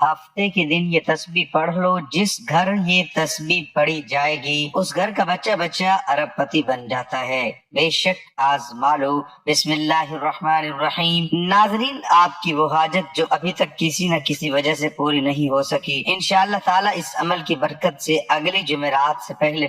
ہفتے کے دن یہ تسبیح پڑھ لو، جس گھر یہ تسبیح پڑھی جائے گی اس گھر کا بچہ بچہ ارب پتی بن جاتا ہے۔ بے شک آزما لو۔ بسم اللہ الرحمن الرحیم۔ ناظرین، آپ کی وہ حاجت جو ابھی تک کسی نہ کسی وجہ سے پوری نہیں ہو سکی، انشاءاللہ تعالی اس عمل کی برکت سے اگلی جمعرات سے پہلے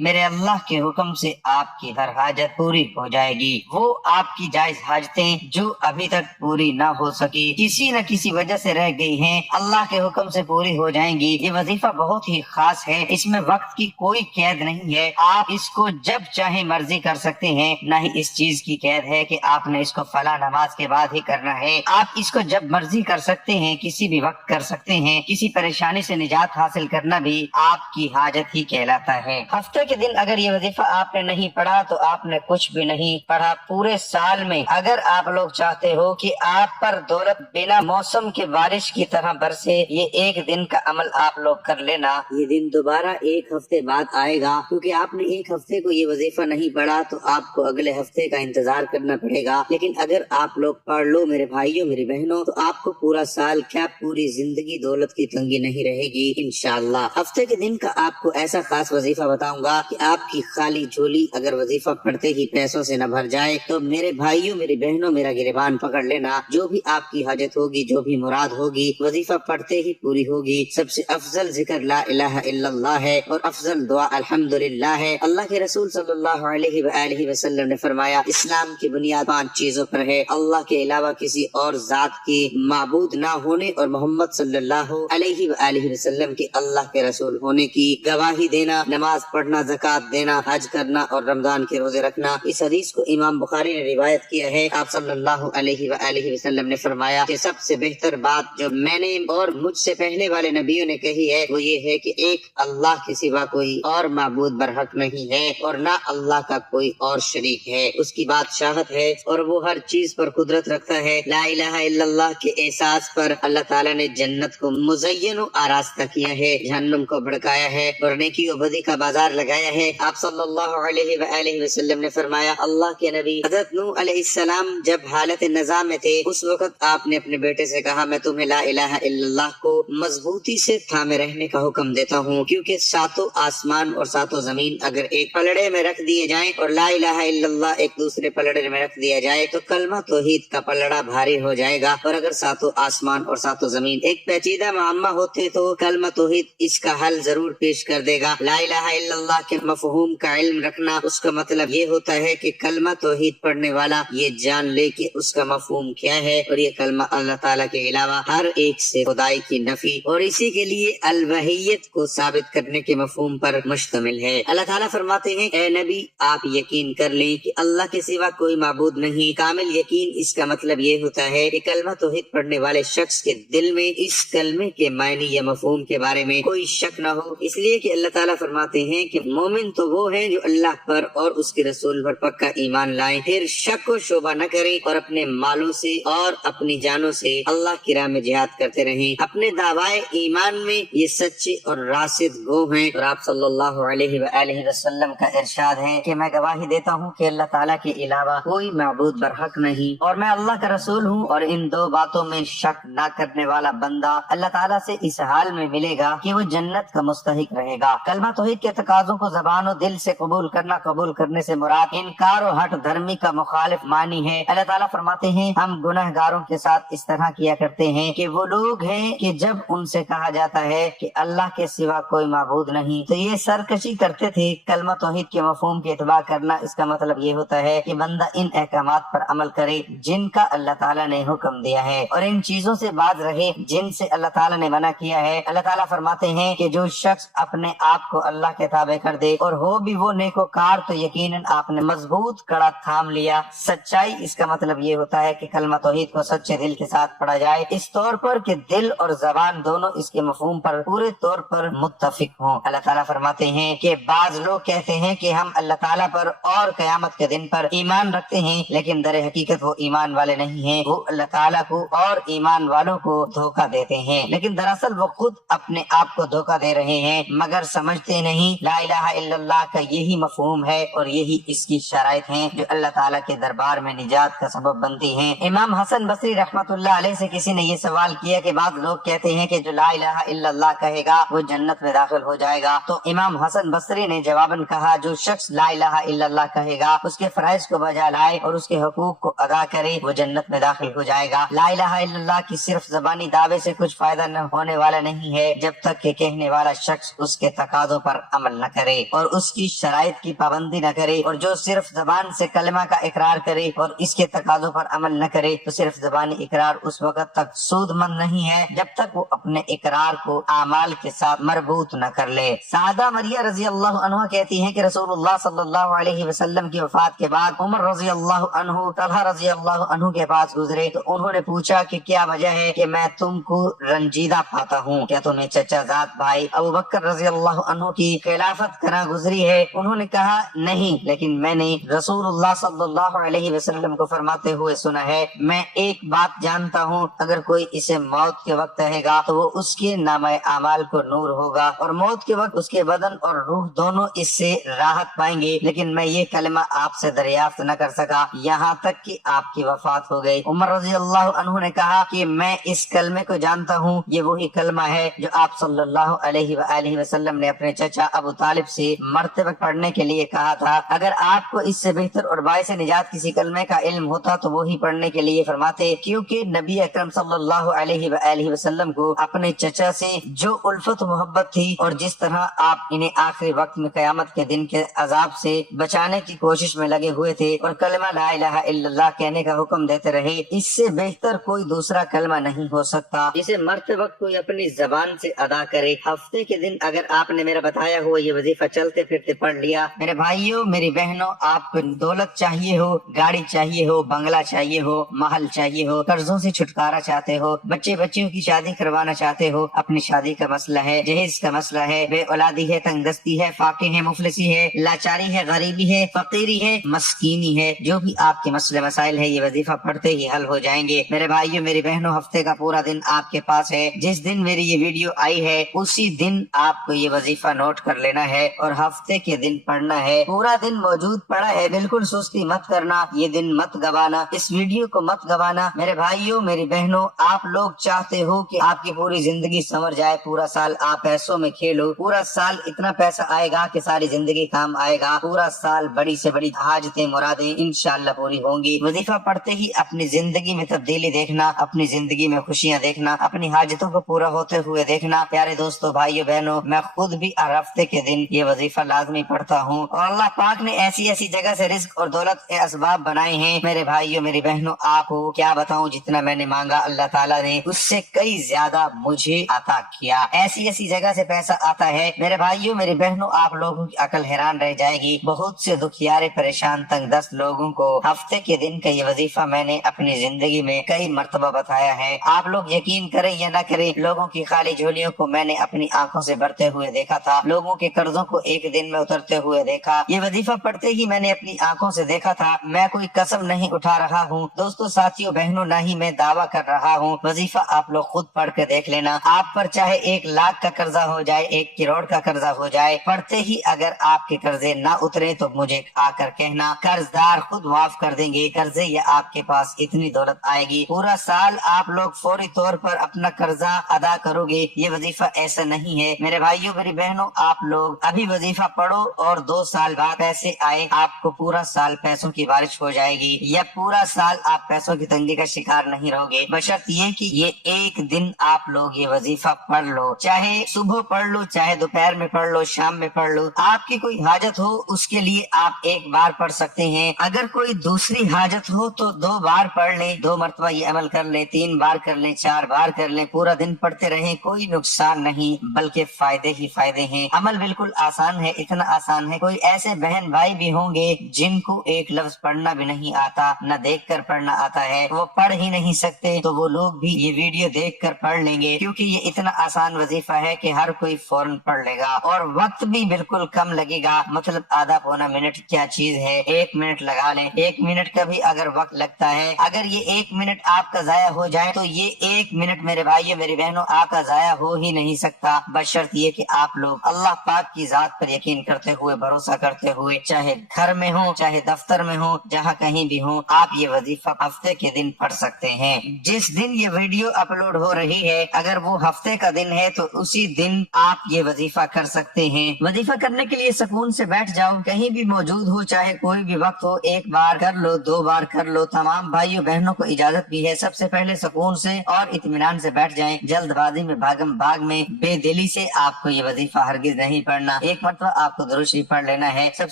میرے اللہ کے حکم سے آپ کی ہر حاجت پوری ہو جائے گی۔ وہ آپ کی جائز حاجتیں جو ابھی تک پوری نہ ہو سکی، کسی نہ کسی وجہ سے رہ گئی ہیں، اللہ کے حکم سے پوری ہو جائیں گی۔ یہ وظیفہ بہت ہی خاص ہے، اس میں وقت کی کوئی قید نہیں ہے، آپ اس کو جب چاہے مرضی کر سکتے ہیں، نہ ہی اس چیز کی قید ہے کہ آپ نے اس کو فلاں نماز کے بعد ہی کرنا ہے۔ آپ اس کو جب مرضی کر سکتے ہیں، کسی بھی وقت کر سکتے ہیں۔ کسی پریشانی سے نجات حاصل کرنا بھی آپ کی حاجت ہی کہلاتا ہے۔ ہفتے کے دن اگر یہ وظیفہ آپ نے نہیں پڑھا تو آپ نے کچھ بھی نہیں پڑھا۔ پورے سال میں اگر آپ لوگ چاہتے ہو کہ آپ پر دولت بنا موسم کے بارش کی طرح برسے، یہ ایک دن کا عمل آپ لوگ کر لینا۔ یہ دن دوبارہ ایک ہفتے بعد آئے گا، کیونکہ آپ نے ایک ہفتے کو یہ وظیفہ نہیں پڑھا تو آپ کو اگلے ہفتے کا انتظار کرنا پڑے گا۔ لیکن اگر آپ لوگ پڑھ لو میرے بھائیوں میری بہنوں، تو آپ کو پورا سال کیا پوری زندگی دولت کی تنگی نہیں رہے گی انشاءاللہ۔ ہفتے کے دن کا آپ کو ایسا خاص وظیفہ بتاؤں گا کہ آپ کی خالی جھولی اگر وظیفہ پڑھتے ہی پیسوں سے نہ بھر جائے تو میرے بھائیوں میری بہنوں میرا گریبان پکڑ لینا، جو بھی آپ کی حاجت ہوگی، جو بھی مراد ہوگی، وظیفہ پڑھتے ہی پوری ہوگی۔ سب سے افضل ذکر لا الہ الا اللہ ہے اور افضل دعا الحمدللہ ہے۔ اللہ کے رسول صلی اللہ علیہ وآلہ وسلم نے فرمایا، اسلام کی بنیاد 5 چیزوں پر ہے: اللہ کے علاوہ کسی اور ذات کی معبود نہ ہونے اور محمد صلی اللہ علیہ وآلہ وسلم کے اللہ کے رسول ہونے کی گواہی دینا، نماز پڑھنا، زکوٰۃ دینا، حج کرنا اور رمضان کے روزے رکھنا۔ اس حدیث کو امام بخاری نے روایت کیا ہے۔ آپ صلی اللہ علیہ وآلہ وسلم نے فرمایا کہ سب سے بہتر بات جو میں نے اور مجھ سے پہلے والے نبیوں نے کہی ہے وہ یہ ہے کہ ایک اللہ کے سوا کوئی اور معبود برحق نہیں ہے اور نہ اللہ کا کوئی اور شریک ہے، اس کی بادشاہت ہے اور وہ ہر چیز پر قدرت رکھتا ہے۔ لا الہ الا اللہ کے احساس پر اللہ تعالیٰ نے جنت کو مزین و آراستہ کیا ہے، جہنم کو بھڑکایا ہے اور نیکی و بدی کا بازار لگایا ہے۔ آپ صلی اللہ علیہ وآلہ وسلم نے فرمایا، اللہ کے نبی حضرت نوح علیہ السلام جب حالت نزاع میں تھے، اس وقت آپ نے اپنے بیٹے سے کہا، میں تمہیں لا الہ الا اللہ کو مضبوطی سے تھامے رہنے کا حکم دیتا ہوں، کیونکہ 7 آسمان اور 7 زمین اگر ایک پلڑے میں رکھ دیے جائیں اور لا الہ الا اللہ ایک دوسرے پلڑے میں رکھ دیا جائے تو کلمہ توحید کا پلڑا بھاری ہو جائے گا، اور اگر 7 آسمان اور 7 زمین ایک پیچیدہ معمہ ہوتے تو کلمہ توحید اس کا حل ضرور پیش کر دے گا۔ لا الہ الا اللہ کے مفہوم کا علم رکھنا، اس کا مطلب یہ ہوتا ہے کہ کلمہ توحید پڑھنے والا یہ جان لے کہ اس کا مفہوم کیا ہے، اور یہ کلمہ اللہ تعالیٰ کے علاوہ ہر ایک سے خدائی کی نفی اور اسی کے لیے الوحیت کو ثابت کرنے کے مفہوم پر مشتمل ہے۔ اللہ تعالیٰ فرماتے ہیں، اے نبی آپ یقین کر لیں کہ اللہ کے سوا کوئی معبود نہیں۔ کامل یقین اس کا مطلب یہ ہوتا ہے کہ کلمہ توحید پڑھنے والے شخص کے دل میں اس کلمے کے معنی یا مفہوم کے بارے میں کوئی شک نہ ہو، اس لیے کہ اللہ تعالیٰ فرماتے ہیں کہ مومن تو وہ ہیں جو اللہ پر اور اس کے رسول پر پکا ایمان لائیں، پھر شک و شبہ نہ کریں اور اپنے مالوں سے اور اپنی جانوں سے اللہ کی راہ میں جہاد کرتے رہیں۔ اپنے دعوائے ایمان میں یہ سچے اور راسد گو ہیں، اور آپ صلی اللہ علیہ وآلہ وسلم کا ارشاد ہے کہ میں گواہی دیتا ہوں کہ اللہ تعالیٰ کے علاوہ کوئی معبود برحق نہیں اور میں اللہ کا رسول ہوں، اور ان 2 باتوں میں شک نہ کرنے والا بندہ اللہ تعالیٰ سے اس حال میں ملے گا کہ وہ جنت کا مستحق رہے گا۔ کلمہ توحید کے تقاضوں کو زبان و دل سے قبول کرنا، قبول کرنے سے مراد انکار و ہٹ دھرمی کا مخالف معنی ہے۔ اللہ تعالیٰ فرماتے ہیں، ہم گناہ گاروں کے ساتھ اس طرح کیا کرتے ہیں کہ وہ لوگ ہیں کہ جب ان سے کہا جاتا ہے کہ اللہ کے سوا کوئی معبود نہیں تو یہ سرکشی کرتے تھے۔ کلمہ توحید کے مفہوم کی اتباع کرنا، اس کا مطلب یہ ہوتا ہے کہ بندہ ان احکامات پر عمل کرے جن کا اللہ تعالیٰ نے حکم دیا ہے اور ان چیزوں سے باز رہے جن سے اللہ تعالیٰ نے منع کیا ہے۔ اللہ تعالیٰ فرماتے ہیں کہ جو شخص اپنے آپ کو اللہ کے تابع کر دے اور ہو بھی وہ نیکوکار تو یقیناً آپ نے مضبوط کڑا تھام لیا۔ سچائی اس کا مطلب یہ ہوتا ہے کہ کلمہ توحید کو سچے دل کے ساتھ پڑھا جائے، اس طور پر کہ دل اور زبان دونوں اس کے مفہوم پر پورے طور پر متفق ہوں۔ اللہ تعالیٰ فرماتے ہیں کہ بعض لوگ کہتے ہیں کہ ہم اللہ تعالیٰ پر اور قیامت کے دن پر ایمان رکھتے ہیں، لیکن در حقیقت وہ ایمان والے نہیں ہیں، وہ اللہ تعالیٰ کو اور ایمان والوں کو دھوکہ دیتے ہیں، لیکن دراصل وہ خود اپنے آپ کو دھوکہ دے رہے ہیں، مگر سمجھتے نہیں۔ لا الہ الا اللہ کا یہی مفہوم ہے اور یہی اس کی شرائط ہیں جو اللہ تعالیٰ کے دربار میں نجات کا سبب بنتی ہیں۔ امام حسن بصری رحمت اللہ علیہ سے کسی نے یہ سوال کیا کہ بعض لوگ کہتے ہیں کہ جو لا الہ الا اللہ کہے گا وہ جنت میں داخل ہو جائے گا، تو امام حسن بصری نے جواباً کہا جو شخص لا الہ الا اللہ کہے گا اس کے فرائض کو بجا لائے اور اس کے حقوق کو ادا کرے وہ جنت میں داخل ہو جائے گا۔ لا الہ الا اللہ کی صرف زبانی دعوے سے کچھ فائدہ نہ ہونے والا نہیں ہے جب تک کہ کہنے والا شخص اس کے تقاضوں پر عمل نہ کرے اور اس کی شرائط کی پابندی نہ کرے، اور جو صرف زبان سے کلمہ کا اقرار کرے اور اس کے تقاضوں پر عمل نہ کرے تو صرف زبانی اقرار اس وقت تک سود مند نہیں ہے جب تک وہ اپنے اقرار کو اعمال کے ساتھ مربوط نہ کر لے۔ سعدہ مریہ رضی اللہ عنہ کہتی ہیں کہ رسول اللہ صلی اللہ علیہ وسلم کی وفات کے بعد عمر رضی اللہ عنہ طلحہ رضی اللہ عنہ کے پاس گزرے تو انہوں نے پوچھا کہ کیا وجہ ہے کہ میں تم کو رنجیدہ پاتا ہوں، کیا تمہیں چچا زاد بھائی ابو بکر رضی اللہ عنہ کی خلافت کرا گزری ہے؟ انہوں نے کہا نہیں، لیکن میں نے رسول اللہ صلی اللہ علیہ وسلم کو فرماتے ہوئے سنا ہے، میں ایک بات جانتا ہوں، اگر کوئی اسے موت کے وقت کہے گا تو وہ اس کے نامہ اعمال کو نور ہوگا اور موت کے وقت اس کے بدن اور روح دونوں اس سے راحت پائیں گے، لیکن میں یہ کلمہ آپ سے دریافت نہ کر سکا یہاں تک کہ آپ کی وفات ہو گئی۔ عمر رضی اللہ عنہ نے کہا کہ میں اس کلمے کو جانتا ہوں، یہ وہی کلمہ ہے جو آپ صلی اللہ علیہ وآلہ وسلم نے اپنے چچا ابو طالب سے مرتے وقت پڑھنے کے لیے کہا تھا، اگر آپ کو اس سے بہتر اور باعث نجات کسی کلمے کا علم ہوتا تو وہی پڑھنے کے لیے فرماتے، کیونکہ نبی اکرم صلی اللہ علیہ وآلہ وسلم کو اپنے چچا سے جو الفت و محبت تھی اور جس طرح آپ انہیں آخری وقت میں قیامت کے دن کے عذاب سے بچانے کی کوشش میں لگے ہوئے تھے اور کلمہ لا الہ الا اللہ کہنے کا حکم دیتے رہے، اس سے بہتر کوئی دوسرا کلمہ نہیں ہو سکتا جسے مرتے وقت کوئی اپنی زبان سے ادا کرے۔ ہفتے کے دن اگر آپ نے میرا بتایا ہوا یہ وظیفہ چلتے پھرتے پڑھ لیا، میرے بھائیوں میری بہنوں، آپ کو دولت چاہیے ہو، گاڑی چاہیے ہو، بنگلہ چاہیے ہو، محل چاہیے ہو، قرضوں سے چھٹکارا چاہتے ہو، بچیوں کی شادی کروانا چاہتے ہو، اپنی شادی کا مسئلہ ہے، جہیز کا مسئلہ ہے، بے اولادی ہے، تنگ دستی ہے، فاقے ہے، مفلسی ہے، لاچاری ہے، غریبی ہے، فقیری ہے، مسکینی ہے، جو بھی آپ کے مسئلے مسائل ہے یہ وظیفہ پڑھتے ہی حل ہو جائیں گے۔ میرے بھائیوں میری بہنوں، ہفتے کا پورا دن آپ کے پاس ہے، جس دن میری یہ ویڈیو آئی ہے اسی دن آپ کو یہ وظیفہ نوٹ کر لینا ہے اور ہفتے کے دن پڑھنا ہے، پورا دن موجود پڑا ہے، بالکل سستی مت کرنا، یہ دن مت گوانا، اس ویڈیو کو مت گوانا۔ میرے بھائیوں میری بہنوں، آپ لوگ چاہتے ہو کہ آپ کی پوری زندگی سنور جائے، پورا سال آپ پیسوں میں کھیلو، پورا سال اتنا پیسہ آئے گا کہ ساری زندگی کام آئے گا، پورا سال بڑی سے بڑی حاجتیں مرادیں انشاءاللہ پوری ہوں گی۔ وظیفہ پڑھتے ہی اپنی زندگی میں تبدیلی دیکھنا، اپنی زندگی میں خوشیاں دیکھنا، اپنی حاجتوں کو پورا ہوتے ہوئے دیکھنا۔ پیارے دوستو، بھائیو بہنوں، میں خود بھی ہر ہفتے کے دن یہ وظیفہ لازمی پڑھتا ہوں اور اللہ پاک نے ایسی ایسی جگہ سے رزق اور دولت کے اسباب بنائے ہیں میرے بھائیو میری بہنوں، آپ کو کیا بتاؤں، جتنا میں نے مانگا اللہ تعالیٰ نے اس سے کئی زیادہ مجھے عطا کیا، ایسی ایسی جگہ سے پیسہ آتا ہے میرے بھائیو میری بہنوں، آپ لوگوں کی عقل حیران رہ جائے گی۔ بہت سے دکھیارے پریشان تنگ دست لوگوں کو ہفتے کے دن کا یہ وظیفہ میں نے اپنی زندگی میں کئی مرتبہ بتایا ہے۔ آپ لوگ یقین کریں یا نہ کریں، لوگوں کی خالی جھولیوں کو میں نے اپنی آنکھوں سے بھرتے ہوئے دیکھا تھا، لوگوں کے قرضوں کو ایک دن میں اترتے ہوئے دیکھا، یہ وظیفہ پڑھتے ہی میں نے اپنی آنکھوں سے دیکھا تھا۔ میں کوئی قسم نہیں اٹھا رہا ہوں دوستوں، ساتھیوں، بہنوں، نہ ہی میں دعویٰ کر رہا ہوں، وظیفہ آپ لوگ خود پڑھ کے دیکھ لینا، آپ پر چاہے 1 لاکھ کا قرضہ ہو جائے، 1 کروڑ کا قرضہ ہو جائے، پڑھتے ہی اگر آپ کے قرضے نہ اترے تو مجھے آ کر کہنا، قرض دار خود معاف کر دیں گے قرضے، یا آپ کے پاس اتنی دولت آئے گی پورا سال آپ لوگ فوری طور پر اپنا قرضہ ادا کرو گے۔ یہ وظیفہ ایسا نہیں ہے میرے بھائیوں میری بہنوں، آپ لوگ ابھی وظیفہ پڑھو اور 2 سال بعد پیسے آئے، آپ کو پورا سال پیسوں کی بارش ہو جائے گی، یا پورا سال آپ پیسوں کی تنگی کا شکار نہیں رہو گے، بشرط یہ کہ یہ ایک دن آپ لوگ یہ وظیفہ پڑھ لو، چاہے صبح پڑھ لو، چاہے دوپہر میں پڑھ لو، شام میں پڑھ لو، آپ کی کوئی حاجت ہو اس کے لیے آپ 1 بار پڑھ سکتے ہیں، اگر کوئی دوسری حاجت ہو تو 2 بار پڑھ لیں، 2 مرتبہ یہ عمل کر لیں، 3 بار کر لیں، 4 بار کر لیں، پورا دن پڑھتے رہیں، کوئی نقصان نہیں بلکہ فائدے ہی فائدے ہیں۔ عمل بالکل آسان ہے، اتنا آسان ہے، کوئی ایسے بہن بھائی بھی ہوں گے جن کو ایک لفظ پڑھنا بھی نہیں آتا، نہ دیکھ کر پڑھنا آتا ہے، وہ پڑھ ہی نہیں سکتے، تو وہ لوگ بھی یہ ویڈیو دیکھ کر پڑھ لیں گے، کیونکہ یہ اتنا آسان وظیفہ ہے کہ ہر کوئی فوراً پڑھ لے گا اور وقت بھی بالکل کم لگے گا، مطلب آدھا پونا منٹ منٹ کیا چیز ہے، 1 منٹ لگا لیں۔ 1 منٹ کا بھی اگر وقت لگتا ہے، اگر یہ 1 منٹ آپ کا ضائع ہو جائے تو یہ 1 منٹ میرے بھائیو میری بہنوں آپ کا ضائع ہو ہی نہیں سکتا، بشرط یہ کہ آپ لوگ اللہ پاک کی ذات پر یقین کرتے ہوئے، بھروسہ کرتے ہوئے، چاہے گھر میں ہو چاہے دفتر میں ہو، جہاں کہیں بھی ہو، آپ یہ وظیفہ ہفتے کے دن پڑھ سکتے ہیں۔ جس دن یہ ویڈیو اپلوڈ ہو رہی ہے اگر وہ ہفتے کا دن ہے تو اسی دن آپ یہ وظیفہ کر سکتے ہیں۔ وظیفہ کرنے کے لیے سکون سے بیٹھ جاؤ، کہیں بھی موجود ہو، چاہے کوئی بھی وقت ہو، 1 بار کر لو، 2 بار کر لو، تمام بھائیوں بہنوں کو اجازت بھی ہے۔ سب سے پہلے سکون سے اور اطمینان سے بیٹھ جائیں، جلد بازی میں، بھاگم بھاگ میں، بے دلی سے آپ کو یہ وظیفہ ہرگز نہیں پڑھنا۔ 1 مرتبہ آپ کو درود شریف پڑھ لینا ہے۔ سب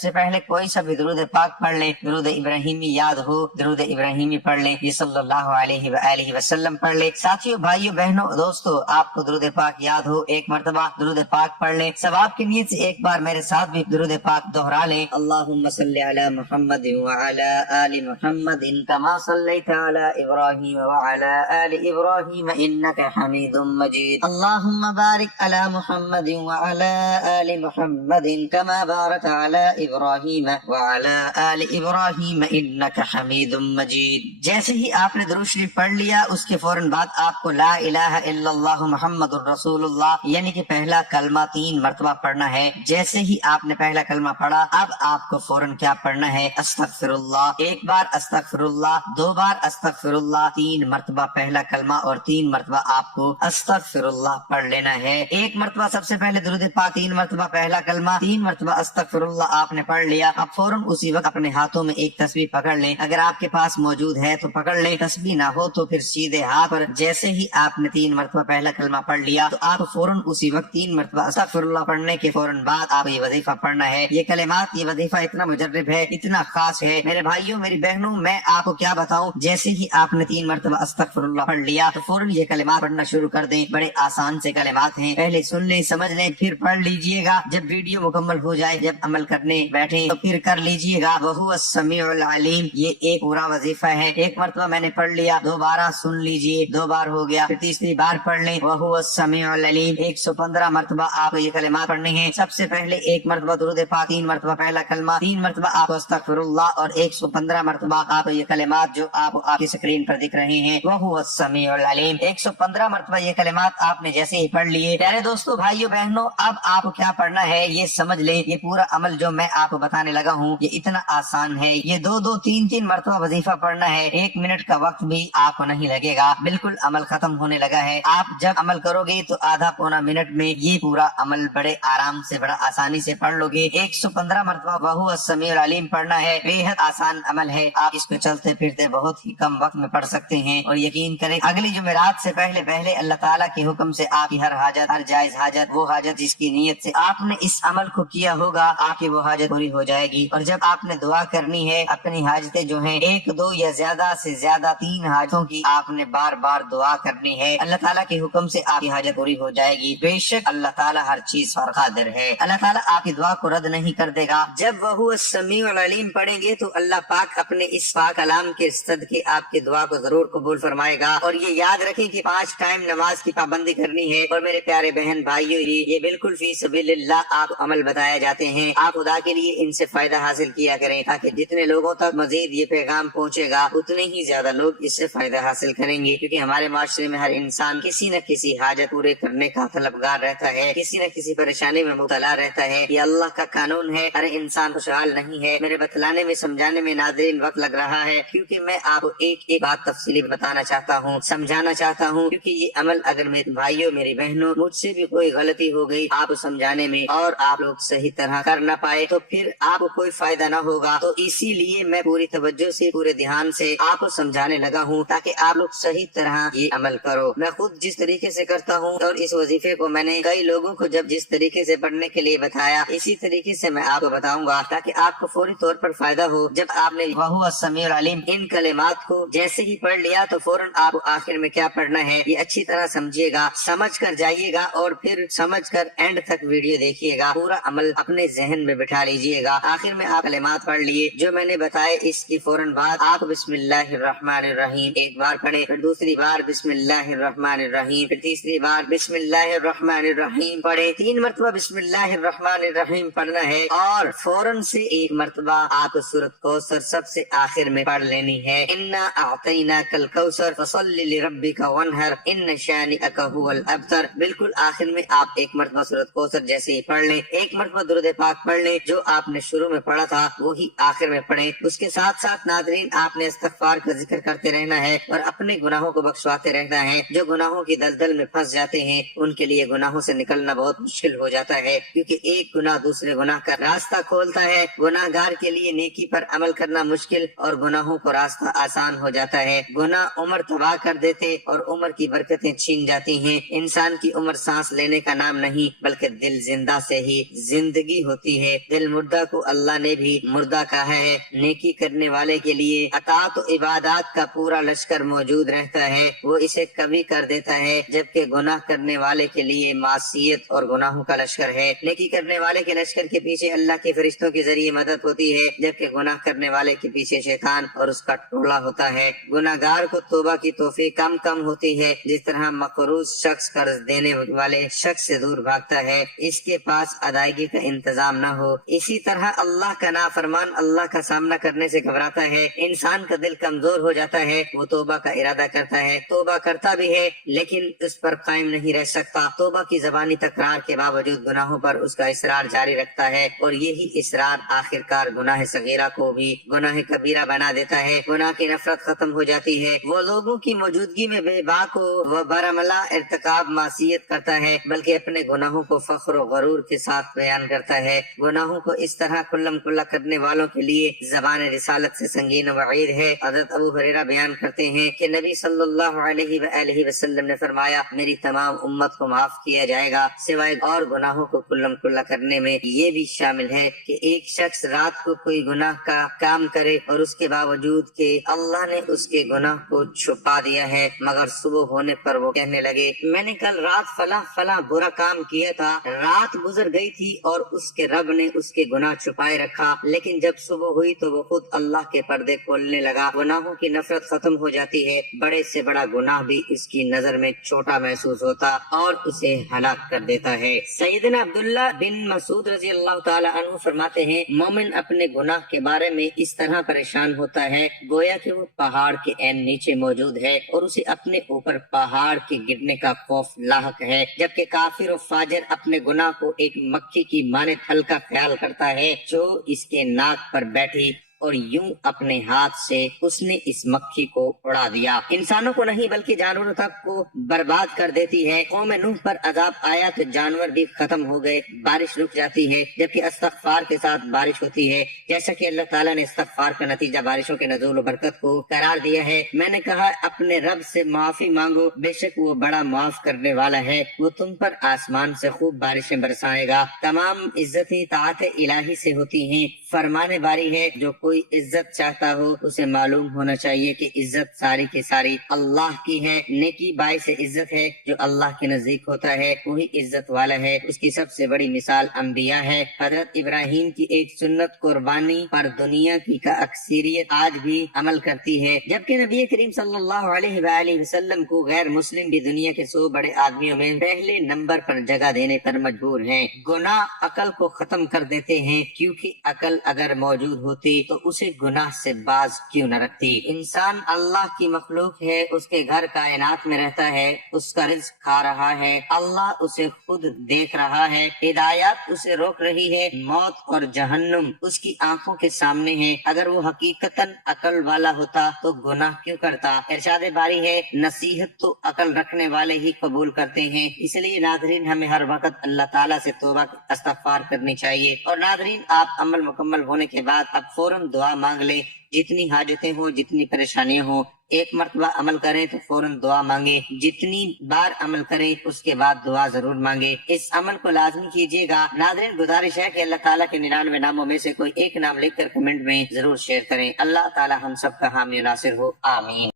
سے پہلے کوئی سا بھی درود پاک پڑھ لیں، درود ابراہیمی یاد ہو، درود ابراہیمی پڑھ لیں، یہ صلی اللہ علیہ وآلہ وسلم پڑھ لیں۔ ساتھیوں، بھائیوں بہنوں دوستو، آپ کو درود پاک یاد ہو، 1 مرتبہ درود پاک پڑھ لیں۔ ثواب کی نیت سے ایک بار میرے ساتھ بھی درود پاک دہرا لیں۔ اللہم صلی علی محمد وعلی آل محمد کما صلیت علی ابراہیم وعلی آل ابراہیم انک حمید مجید۔ اللہم بارک علی محمد وعلی آل محمد کما بارکت علی ابراہیم وعلی آل ابراہیم انک حمید مجید۔ جیسے ہی آپ نے درود شریف پڑھ لیا، اس کے فوراً بعد آپ کو لا الہ الا اللہ محمد الرسول اللہ یعنی کہ پہلا کلمہ 3 مرتبہ پڑھنا ہے۔ جیسے ہی آپ نے پہلا کلمہ پڑھا، اب آپ کو فوراً کیا پڑھنا ہے؟ استغفر اللہ، 1 بار استغفر اللہ، 2 بار استغفر اللہ، 3 مرتبہ پہلا کلمہ اور 3 مرتبہ آپ کو استغفر اللہ پڑھ لینا ہے۔ 1 مرتبہ سب سے پہلے درود پاک، 3 مرتبہ پہلا کلمہ، 3 مرتبہ استغفر اللہ آپ نے پڑھ لیا۔ اب فوراً اسی وقت اپنے ہاتھوں میں ایک تسبیح پکڑ لیں، اگر آپ کے پاس موجود ہے تو پکڑ لیں، تسبیح نہ ہو تو پھر سیدھے ہاتھ پر جیسے ہی آپ نے 3 مرتبہ پہلا کلمہ پڑھ لیا تو آپ فوراً اسی وقت 3 مرتبہ استغفر اللہ پڑھنے کے فوراً بعد آپ یہ وظیفہ پڑھنا ہے۔ یہ کلمات، یہ وظیفہ اتنا مجرب ہے، اتنا خاص ہے میرے بھائیوں میری بہنوں، میں آپ کو کیا بتاؤں۔ جیسے ہی آپ نے 3 مرتبہ استغفر اللہ پڑھ لیا تو فوراً یہ کلمات پڑھنا شروع کر دیں۔ بڑے آسان سے کلمات ہیں، پہلے سن لیں، سمجھ لیں، پھر پڑھ لیجئے گا۔ جب ویڈیو مکمل ہو جائے، جب عمل کرنے بیٹھیں تو پھر کر لیجئے گا۔ وَهُوَ السَّمِيعُ الْعَلِيمُ، یہ ایک پورا وظیفہ ہے۔ 1 مرتبہ میں نے پڑھ لیا، دوبارہ سن لیجئے، 2 بار ہو گیا، پھر تیسری بار پڑھ لیں وَهُوَ السَّمِيعُ الْعَلِيمُ۔ 115 مرتبہ آپ کو یہ کلمات پڑھنے ہیں۔ سب سے پہلے 1 مرتبہ درود پاک، 3 مرتبہ پہلا کلمہ، 3 مرتبہ آپ کو استغفر اللہ اور 115 مرتبہ آپ کو یہ کلمات جو آپ کی سکرین پر دکھ رہے ہیں وَهُوَ السَّمِيعُ الْعَلِيمُ۔ 115 مرتبہ یہ کلمات آپ نے جیسے ہی پڑھ لیے، پیارے دوستو بھائیو بہنوں، اب آپ کو کیا پڑھنا ہے یہ سمجھ لیں۔ یہ پورا عمل جو میں آپ کو بتانے لگا ہوں یہ اتنا آسان ہے۔ یہ 2 3 مرتبہ وظیفہ پڑھنا ہے، 1 منٹ کا وقت بھی آپ کو نہیں لگے گا، بالکل عمل ختم ہونے لگا ہے۔ آپ جب عمل کرو گے تو آدھا پونا منٹ میں یہ پورا عمل بڑے آرام سے، بڑا آسانی سے پڑھ لو گے۔ 115 مرتبہ وَهُوَ السَّمِيعُ الْعَلِيمُ پڑھنا ہے، بے حد آسان عمل ہے، آپ اس کو چلتے پھرتے بہت ہی کم وقت میں پڑھ سکتے ہیں۔ اور یقین کریں اگلی جمعرات سے پہلے اللہ تعالیٰ کے حکم سے آپ کی ہر حاجت، ہر جائز حاجت، وہ حاجت جس کی نیت سے آپ نے اس عمل کو کیا ہوگا، آپ کی وہ حاجت پوری ہو جائے گی۔ اور جب آپ نے دعا کرنی ہے اپنی حاجتیں جو ہیں 1 2 یا زیادہ سے زیادہ 3 حاجتوں کی آپ نے بار بار دعا کرنی ہے، اللہ تعالیٰ کے حکم سے آپ کی حاجت پوری ہو جائے گی۔ بے شک اللہ تعالیٰ ہر چیز پر قادر ہے، اللہ تعالیٰ آپ کی دعا کو رد نہیں کر دے گا۔ جب وَهُوَ السَّمِيعُ الْعَلِيمُ پڑھیں گے تو اللہ پاک اپنے اس پاک کلام کے صدقے آپ کی دعا کو ضرور قبول فرمائے گا۔ اور یہ یاد رکھیں کہ 5 ٹائم نماز کی پابندی کرنی ہے۔ اور میرے پیارے بہن بھائیوں، یہ بالکل فی سبیل اللہ آپ عمل بتایا جاتے ہیں، آپ خدا کے لیے ان سے فائدہ حاصل کیا کریں تاکہ جتنے لوگوں تک مزید یہ پیغام پہنچے گا اتنے ہی زیادہ لوگ اس سے فائدہ حاصل کریں گے، کیونکہ ہمارے معاشرے میں ہر انسان کسی نہ کسی حاجت پورے کرنے کا طلبگار رہتا ہے، کسی نہ کسی پریشانی میں مبتلا رہتا ہے۔ یہ اللہ کا قانون ہے، ہر انسان خوشحال نہیں ہے۔ میرے بتلانے میں، سمجھانے میں ناظرین وقت لگ رہا ہے، کیونکہ میں آپ کو ایک ایک بات تفصیلی بتانا چاہتا ہوں، سمجھانا چاہتا ہوں، کیونکہ یہ عمل اگر میرے بھائیوں میری بہنوں مجھ سے بھی کوئی غلطی ہو گئی آپ سمجھانے میں اور آپ لوگ صحیح طرح کر نہ پائے تو پھر آپ کو کوئی فائدہ نہ ہوگا۔ تو اسی لیے میں پوری توجہ سے، پورے دھیان سے آپ کو سمجھانے لگا ہوں تاکہ آپ لوگ صحیح طرح یہ عمل کرو۔ میں خود جس طریقے سے کرتا ہوں اور اس وظیفے کو میں نے کئی لوگوں کو جس طریقے سے پڑھنے کے لیے بتایا، اسی طریقے سے میں آپ کو بتاؤں گا تاکہ آپ کو فوری طور پر فائدہ ہو۔ جب آپ نے وَهُوَ السَّمِيعُ الْعَلِيمُ ان کلمات کو جیسے ہی پڑھ لیا تو فوراً آپ آخر میں کیا پڑھنا ہے یہ اچھی طرح سمجھیے گا، سمجھ کر جائیے گا اور پھر سمجھ کر اینڈ تک ویڈیو دیکھیے گا، پورا عمل اپنے ذہن میں بٹھا لیجئے گا۔ آخر میں آپ کلمات پڑھ لیے جو میں نے بتائے، اس کی فوراً بعد آپ بسم اللہ الرحمن الرحیم 1 بار پڑھیں، پھر دوسری بار بسم اللہ الرحمن الرحیم، پھر تیسری بار بسم اللہ الرحمن الرحیم پڑھیں، 3 مرتبہ بسم اللہ الرحمن الرحیم پڑھنا ہے اور فوراً فوراً سے ایک مرتبہ آپ کو سورۃ کوثر سب سے آخر میں پڑھ لینی ہے، انا اعطیناک الکوثر فصل لربک وانحر ان شانئک هو الابتر۔ بالکل آخر میں آپ ایک مرتبہ سورۃ کوثر جیسے ہی پڑھ لیں، ایک مرتبہ درود پاک پڑھ لیں، جو آپ نے شروع میں پڑھا تھا وہی آخر میں پڑھیں۔ اس کے ساتھ ساتھ ناظرین آپ نے استغفار کا ذکر کرتے رہنا ہے اور اپنے گناہوں کو بخشواتے رہنا ہے۔ جو گناہوں کی دلدل میں پھنس جاتے ہیں ان کے لیے گناہوں سے نکلنا بہت مشکل ہو جاتا ہے، کیونکہ ایک گناہ دوسرے گناہ کا راستہ کھولتا ہے۔ گناہ گار کے لیے نیکی پر عمل کرنا مشکل اور گناہوں کو راستہ آسان ہو جاتا ہے۔ گناہ عمر تباہ کر دیتے اور عمر کی برکتیں چھین جاتی ہیں۔ انسان کی عمر سانس لینے کا نام نہیں بلکہ دل زندہ سے ہی زندگی ہوتی ہے۔ دل مردہ کو اللہ نے بھی مردہ کہا ہے۔ نیکی کرنے والے کے لیے اطاعت و عبادات کا پورا لشکر موجود رہتا ہے، وہ اسے کبھی کر دیتا ہے، جبکہ گناہ کرنے والے کے لیے معصیت اور گناہوں کا لشکر ہے۔ نیکی کرنے والے کے لشکر کے پیچھے اللہ کے فرشتوں کے ذریعے مدد ہوتی ہے، جبکہ گناہ کرنے والے کے پیچھے شیطان اور اس کا ٹولہ ہوتا ہے۔ گناہ گار کو توبہ کی توفیق کم ہوتی ہے، جس طرح مقروض شخص قرض دینے والے شخص سے دور بھاگتا ہے، اس کے پاس ادائیگی کا انتظام نہ ہو، اسی طرح اللہ کا نافرمان اللہ کا سامنا کرنے سے گھبراتا ہے۔ انسان کا دل کمزور ہو جاتا ہے، وہ توبہ کا ارادہ کرتا ہے، توبہ کرتا بھی ہے لیکن اس پر قائم نہیں رہ سکتا۔ توبہ کی زبانی تکرار کے باوجود گناہوں پر اس کا اصرار جاری رکھتا ہے، اور یہی اصرار آخر کار گناہ صغیرہ کو بھی گناہ کبیرہ بنا دیتا ہے۔ گناہ کی نفرت ختم ہو جاتی ہے، وہ لوگوں کی موجودگی میں بے باک و برملا ارتکاب معصیت کرتا ہے، بلکہ اپنے گناہوں کو فخر و غرور کے ساتھ بیان کرتا ہے۔ گناہوں کو اس طرح کلم کلا کرنے والوں کے لیے زبان رسالت سے سنگین وعید ہے۔ حضرت ابو ہریرہ بیان کرتے ہیں کہ نبی صلی اللہ علیہ وآلہ وسلم نے فرمایا، میری تمام امت کو معاف کیا جائے گا سوائے اور گناہوں کو کلم کلا کرنے میں یہ بھی شامل ہے کہ ایک شخص رات کو کوئی گناہ کا کام کرے اور اس کے باوجود کہ اللہ نے اس کے گناہ کو چھپا دیا ہے، مگر صبح ہونے پر وہ کہنے لگے میں نے کل رات فلاں برا کام کیا تھا، رات گزر گئی تھی اور اس کے رب نے اس کے گناہ چھپائے رکھا، لیکن جب صبح ہوئی تو وہ خود اللہ کے پردے کھولنے لگا۔ گناہوں کی نفرت ختم ہو جاتی ہے، بڑے سے بڑا گناہ بھی اس کی نظر میں چھوٹا محسوس ہوتا اور اسے ہلاک کر دیتا ہے۔ سیدنا عبداللہ بن مسعود رضی اللہ تعالی عنہ فرماتے ہیں، مومن اپنے گناہ کے بارے میں اس طرح پریشان ہوتا ہے گویا کہ وہ پہاڑ کے عین نیچے موجود ہے اور اسے اپنے اوپر پہاڑ کے گرنے کا خوف لاحق ہے، جبکہ کافر و فاجر اپنے گناہ کو ایک مکھی کی مانند ہلکا خیال کرتا ہے جو اس کے ناک پر بیٹھی اور یوں اپنے ہاتھ سے اس نے اس مکھی کو اڑا دیا۔ انسانوں کو نہیں بلکہ جانوروں تک کو برباد کر دیتی ہے۔ قوم نوح پر عذاب آیا تو جانور بھی ختم ہو گئے، بارش رک جاتی ہے، جبکہ استغفار کے ساتھ بارش ہوتی ہے، جیسا کہ اللہ تعالیٰ نے استغفار کا نتیجہ بارشوں کے نزول و برکت کو قرار دیا ہے۔ میں نے کہا اپنے رب سے معافی مانگو، بے شک وہ بڑا معاف کرنے والا ہے، وہ تم پر آسمان سے خوب بارشیں برسائے گا۔ تمام عزتیں طاعت الہی سے ہوتی ہیں، فرمانے باری ہے، جو کوئی عزت چاہتا ہو اسے معلوم ہونا چاہیے کہ عزت ساری کی ساری اللہ کی ہے۔ نیکی باعث عزت ہے، جو اللہ کے نزدیک ہوتا ہے وہی عزت والا ہے۔ اس کی سب سے بڑی مثال انبیاء ہے۔ حضرت ابراہیم کی ایک سنت قربانی پر دنیا کی کا اکثریت آج بھی عمل کرتی ہے، جبکہ نبی کریم صلی اللہ علیہ وآلہ وسلم کو غیر مسلم بھی دنیا کے 100 بڑے آدمیوں میں پہلے نمبر پر جگہ دینے پر مجبور ہیں۔ گناہ عقل کو ختم کر دیتے ہیں، کیونکہ عقل اگر موجود ہوتی تو اسے گناہ سے باز کیوں نہ رکھتی۔ انسان اللہ کی مخلوق ہے، اس کے گھر کائنات میں رہتا ہے، اس کا رزق کھا رہا ہے، اللہ اسے خود دیکھ رہا ہے، ہدایات اسے روک رہی ہے، موت اور جہنم اس کی آنکھوں کے سامنے ہے۔ اگر وہ حقیقتاً عقل والا ہوتا تو گناہ کیوں کرتا؟ ارشاد باری ہے، نصیحت تو عقل رکھنے والے ہی قبول کرتے ہیں۔ اس لیے ناظرین ہمیں ہر وقت اللہ تعالیٰ سے توبہ استغفار کرنی چاہیے۔ اور ناظرین آپ عمل مکمل ہونے کے بعد اب فوراً دعا مانگ لیں، جتنی حاجتیں ہوں، جتنی پریشانیاں ہوں، ایک مرتبہ عمل کریں تو فوراً دعا مانگے، جتنی بار عمل کریں اس کے بعد دعا ضرور مانگے۔ اس عمل کو لازمی کیجیے گا۔ ناظرین گزارش ہے کہ اللہ تعالیٰ کے 99 ناموں میں سے کوئی ایک نام لکھ کر کمنٹ میں ضرور شیئر کریں۔ اللہ تعالیٰ ہم سب کا حامی و ناصر ہو، آمین۔